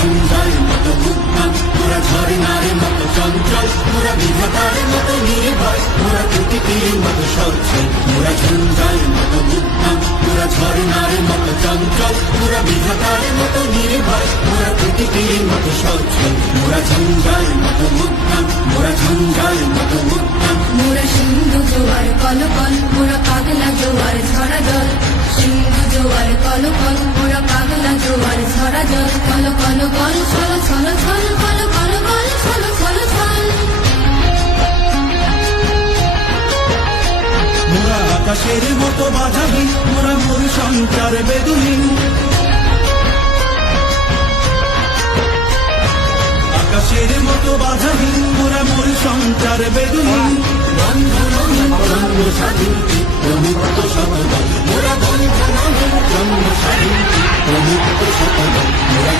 ঝঞ্ঝার মতো উদ্যম, মোরা ঝর্ণার মতো চঞ্চল, মোরা বিধাতার মতো নির্ভয়, মোরা প্রকৃতির মতো সচ্ছল। মোরা ঝঞ্ঝার মতো উদ্যম, মোরা ঝর্ণার মতো চঞ্চল, মোরা বিধাতার মতো নির্ভয়, মোরা প্রকৃতির মতো সচ্ছল। মোরা ঝঞ্ঝার মতো উদ্যম, মোরা ঝঞ্ঝার মতো উদ্যম। মোরা সিন্ধু জোয়ার কলকল, মোরা পাগলা জোয়ার ঝরা জল। সিন্ধু জোয়ার কলকল, মোরা পাগলা জোয়ার ঝরা জল। কল কল কল ছল ছল ছল, কল কল কল ছল ছল ছল। মোরা আকাশের মতো বাধাহীন, মোরা মোর সঞ্চার বেদুহীন। আকাশের মতো বাধাহীন, মোরা মোর সঞ্চার বেদুহীন। বন্ধনহীন জন্ম স্বাধীন চিত্তমুক্ত শতদল, মোরা বন্ধনহীন জন্ম স্বাধীন চিত্তমুক্ত শতদল। মোরা